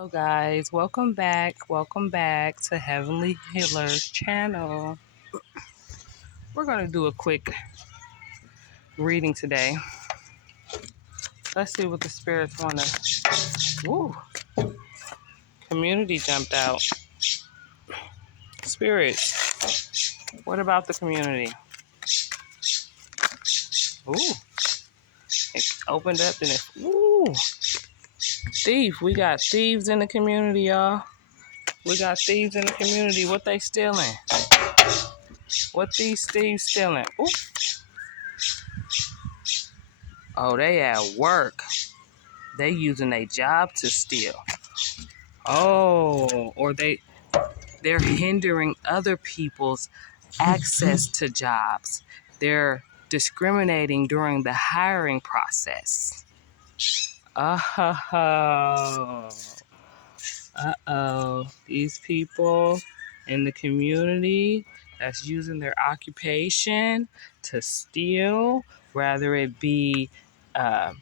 Hello guys, welcome back. Welcome back to Heavenly Healer's channel. We're going to do a quick reading today. Let's see what the spirits want to. Woo! Community jumped out. Spirits, what about the community? Ooh, it opened up and it. Ooh, thief. We got thieves in the community, y'all. We got thieves in the community. What they stealing? What these thieves stealing? Ooh. Oh, they at work. They using a job to steal. Oh, or they're hindering other people's access to jobs. They're discriminating during the hiring process. Oh, uh-oh. These people in the community that's using their occupation to steal, whether it be uh,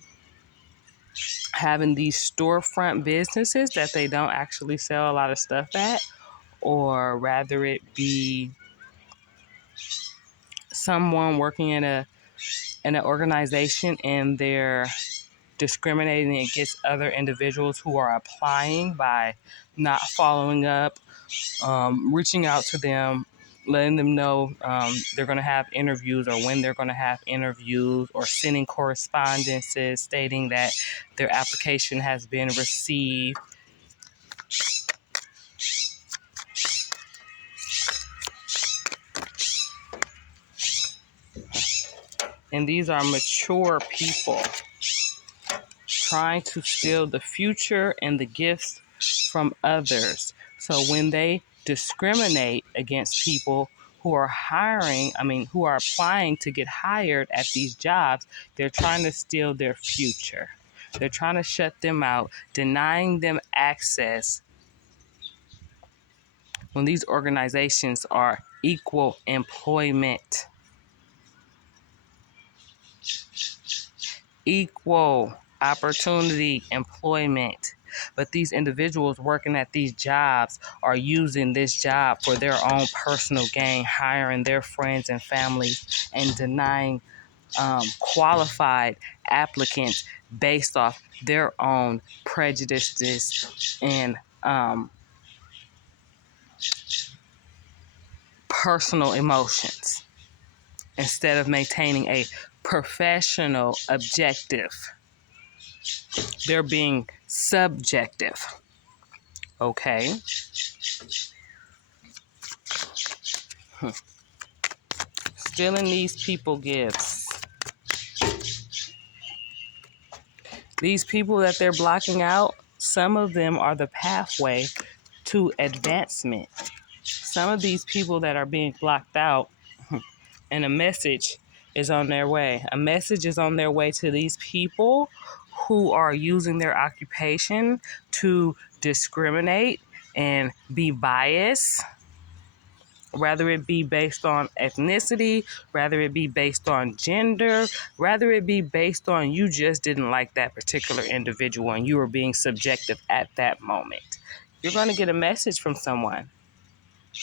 having these storefront businesses that they don't actually sell a lot of stuff at, or rather it be someone working in an organization and they're discriminating against other individuals who are applying by not following up, reaching out to them, letting them know they're going to have interviews or when they're going to have interviews, or sending correspondences stating that their application has been received. And these are mature people trying to steal the future and the gifts from others. So when they discriminate against people who are who are applying to get hired at these jobs, they're trying to steal their future. They're trying to shut them out, denying them access when these organizations are equal employment. Equal opportunity employment. But these individuals working at these jobs are using this job for their own personal gain, hiring their friends and family, and denying qualified applicants based off their own prejudices and personal emotions instead of maintaining a professional objective. They're being subjective. Okay. Stealing these people gifts. These people that they're blocking out, some of them are the pathway to advancement. Some of these people that are being blocked out, and a message is on their way. A message is on their way to these people who are using their occupation to discriminate and be biased, whether it be based on ethnicity, whether it be based on gender, whether it be based on you just didn't like that particular individual and you were being subjective at that moment. You're going to get a message from someone.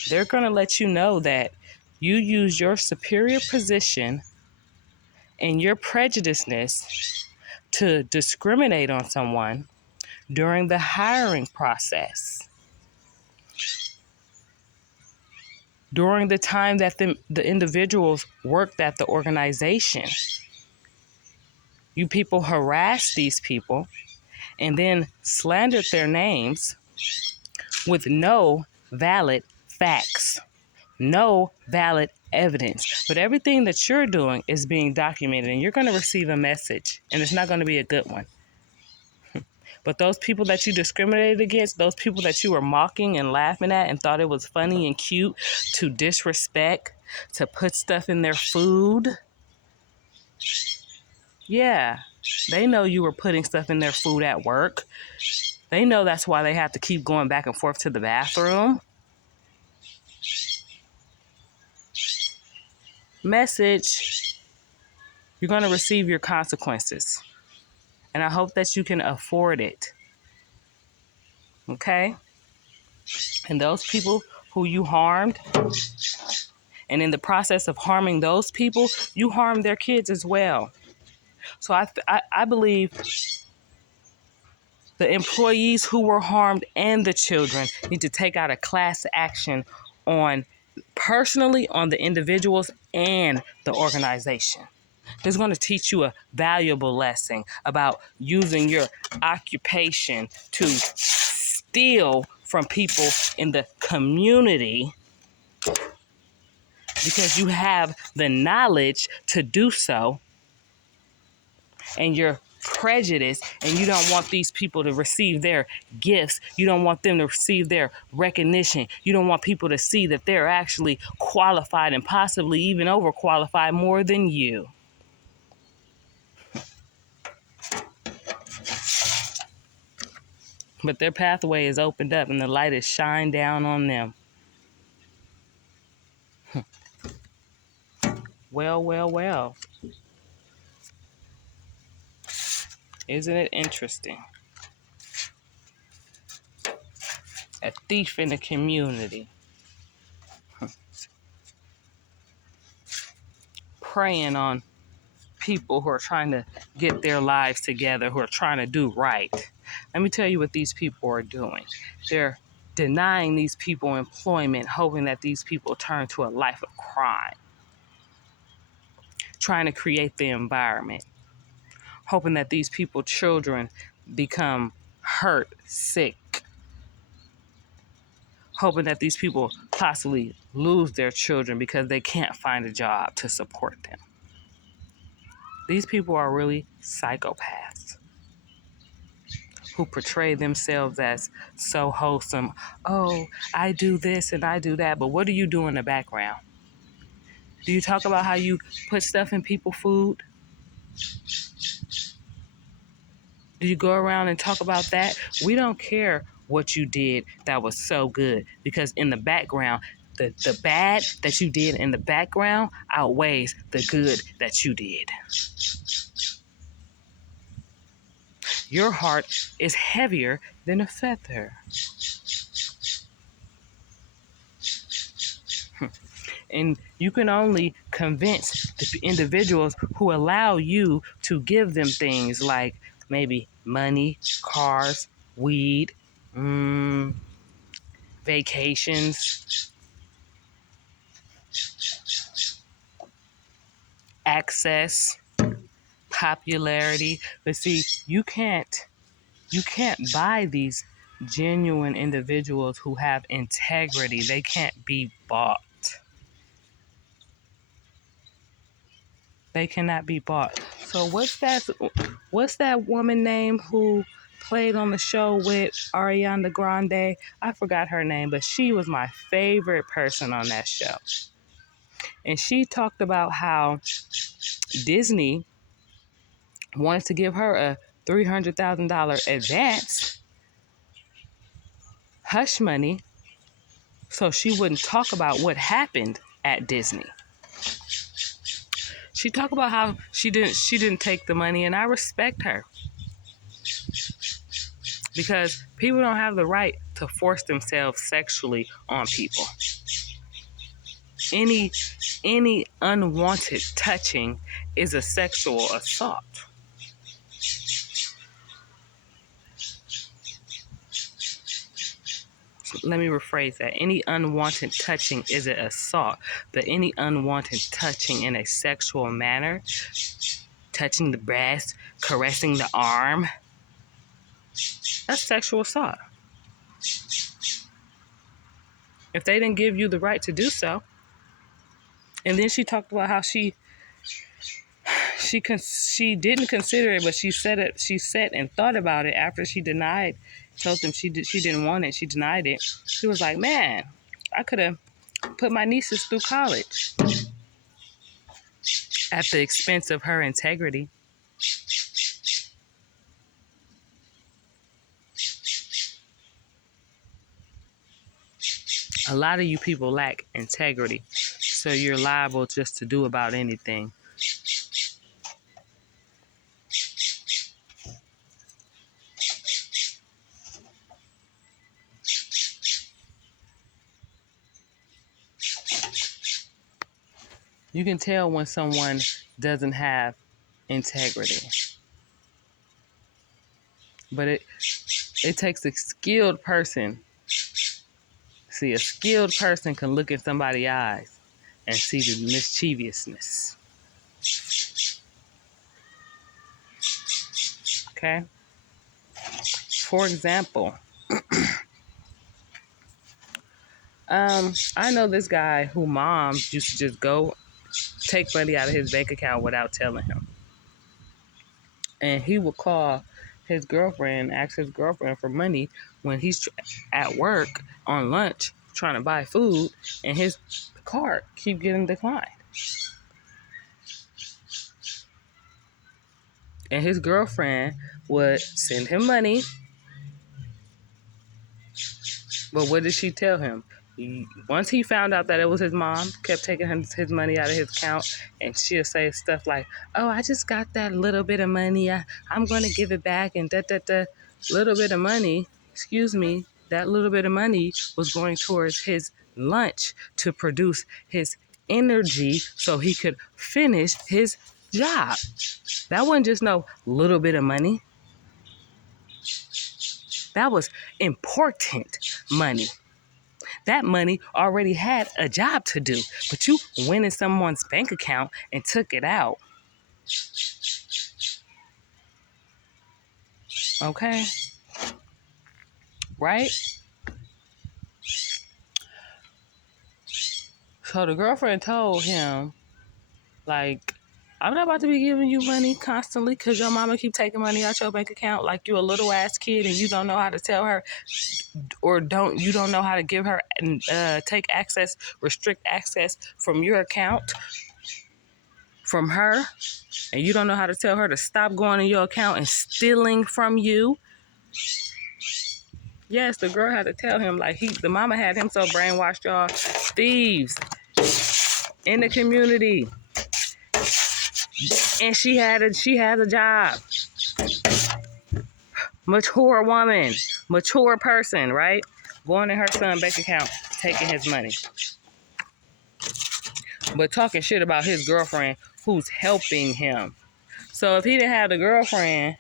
They're going to let you know that you use your superior position and your prejudiceness to discriminate on someone during the hiring process. During the time that the individuals worked at the organization, you people harassed these people and then slandered their names with no valid facts, no valid evidence. But everything that you're doing is being documented, and you're going to receive a message, and it's not going to be a good one. But those people that you discriminated against, those people that you were mocking and laughing at and thought it was funny and cute to disrespect, to put stuff in their food, yeah, they know you were putting stuff in their food at work. They know that's why they have to keep going back and forth to the bathroom. Message, you're going to receive your consequences. And I hope that you can afford it. Okay? And those people who you harmed, and in the process of harming those people, you harm their kids as well. So I believe the employees who were harmed and the children need to take out a class action on personally on the individuals and the organization. It's going to teach you a valuable lesson about using your occupation to steal from people in the community because you have the knowledge to do so, and you're prejudiced, and you don't want these people to receive their gifts. You don't want them to receive their recognition. You don't want people to see that they're actually qualified and possibly even overqualified more than you. But their pathway is opened up and the light is shined down on them. Well, well, well. Isn't it interesting? A thief in the community. Preying on people who are trying to get their lives together, who are trying to do right. Let me tell you what these people are doing. They're denying these people employment, hoping that these people turn to a life of crime. Trying to create the environment. Hoping that these people, children, become hurt, sick. Hoping that these people possibly lose their children because they can't find a job to support them. These people are really psychopaths who portray themselves as so wholesome. Oh, I do this and I do that, but what do you do in the background? Do you talk about how you put stuff in people's food? Do you go around and talk about that? We don't care what you did that was so good, because in the background, the bad that you did in the background outweighs the good that you did. Your heart is heavier than a feather. And you can only convince the individuals who allow you to give them things like maybe money, cars, weed, vacations, access, popularity. But see, you can't buy these genuine individuals who have integrity. They can't be bought. They cannot be bought. So what's that woman name who played on the show with Ariana Grande? I forgot her name, but she was my favorite person on that show. And she talked about how Disney wanted to give her a $300,000 advance, hush money, so she wouldn't talk about what happened at Disney. She talked about how she didn't take the money, and I respect her. Because people don't have the right to force themselves sexually on people. Any unwanted touching is a sexual assault. So let me rephrase that. Any unwanted touching is an assault, but any unwanted touching in a sexual manner, touching the breast, caressing the arm, that's sexual assault. If they didn't give you the right to do so. And then she talked about how she didn't consider it, but she said it. She sat and thought about it after she told them she didn't want it. She denied it. She was like, "Man, I could have put my nieces through college at the expense of her integrity." A lot of you people lack integrity, so you're liable just to do about anything. You can tell when someone doesn't have integrity. But it takes a skilled person. See, a skilled person can look in somebody's eyes and see the mischievousness. Okay? For example, I know this guy who mom used to just go take money out of his bank account without telling him. And he would call his girlfriend, ask his girlfriend for money when he's at work on lunch trying to buy food, and his card keep getting declined. And his girlfriend would send him money. But what did she tell him? Once he found out that it was his mom, kept taking his money out of his account, and she'll say stuff like, "Oh, I just got that little bit of money. I'm going to give it back." And that little bit of money, that little bit of money was going towards his lunch to produce his energy so he could finish his job. That wasn't just no little bit of money. That was important money. That money already had a job to do, but you went in someone's bank account and took it out. Okay? Right? So the girlfriend told him, like, I'm not about to be giving you money constantly because your mama keep taking money out your bank account like you a little ass kid and you don't know how to tell her, or you don't know how to give her and restrict access from your account from her, and you don't know how to tell her to stop going in your account and stealing from you. Yes, the girl had to tell him, like, the mama had him so brainwashed, y'all. Thieves in the community. And she has a job. Mature woman, mature person, right? Going in her son's bank account, taking his money. But talking shit about his girlfriend who's helping him. So if he didn't have the girlfriend,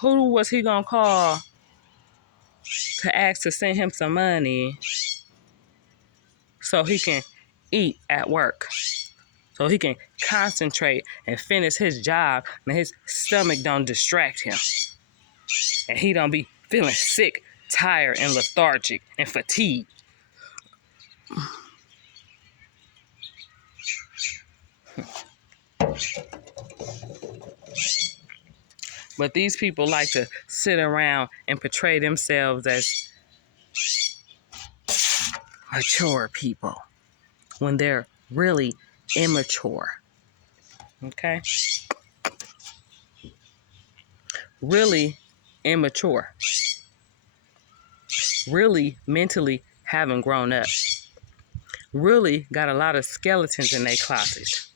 who was he gonna call to ask to send him some money so he can eat at work? So he can concentrate and finish his job and his stomach don't distract him. And he don't be feeling sick, tired, and lethargic and fatigued. But these people like to sit around and portray themselves as mature people when they're really immature. Okay? Really immature. Really mentally haven't grown up. Really got a lot of skeletons in their closet.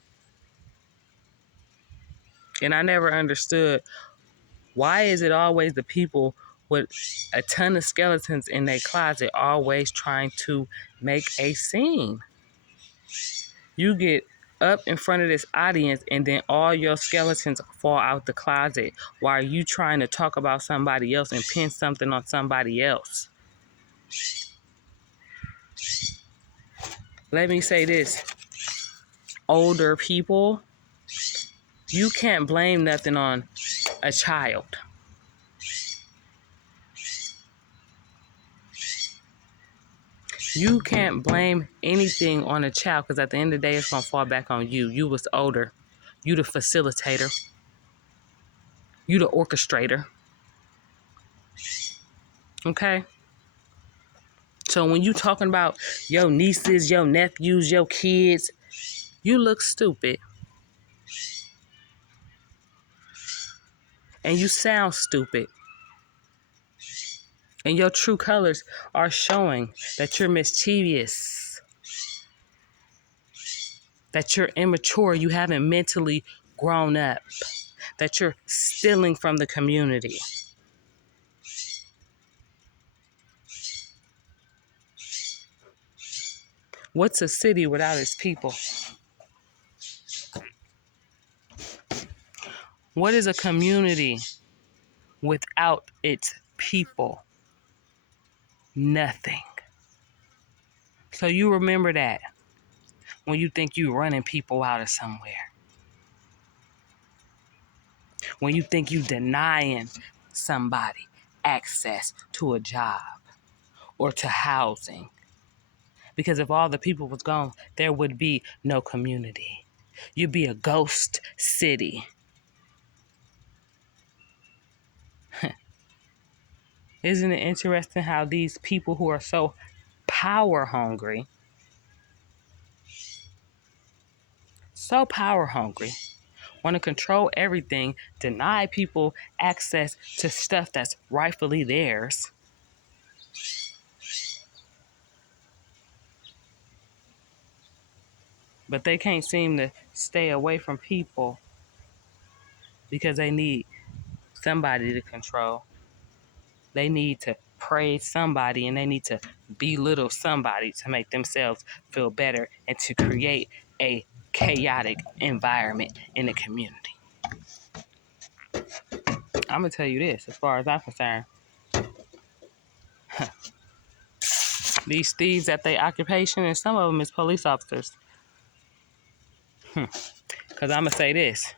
And I never understood, why is it always the people with a ton of skeletons in their closet always trying to make a scene? You get up in front of this audience and then all your skeletons fall out the closet while you trying to talk about somebody else and pin something on somebody else. Let me say this. Older people, you can't blame nothing on a child. You can't blame anything on a child because at the end of the day, it's going to fall back on you. You was older. You the facilitator. You the orchestrator. Okay? So when you talking about your nieces, your nephews, your kids, you look stupid. And you sound stupid. And your true colors are showing that you're mischievous, that you're immature, you haven't mentally grown up, that you're stealing from the community. What's a city without its people? What is a community without its people? Nothing. So you remember that when you think you're running people out of somewhere. When you think you're denying somebody access to a job or to housing. Because if all the people was gone, there would be no community. You'd be a ghost city. Isn't it interesting how these people who are so power hungry, want to control everything, deny people access to stuff that's rightfully theirs. But they can't seem to stay away from people because they need somebody to control. They need to praise somebody and they need to belittle somebody to make themselves feel better and to create a chaotic environment in the community. I'm going to tell you this, as far as I'm concerned. These thieves at their occupation, and some of them is police officers. Because I'm going to say this.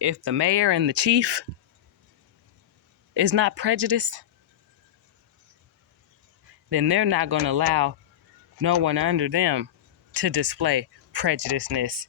If the mayor and the chief is not prejudiced, then they're not going to allow no one under them to display prejudiceness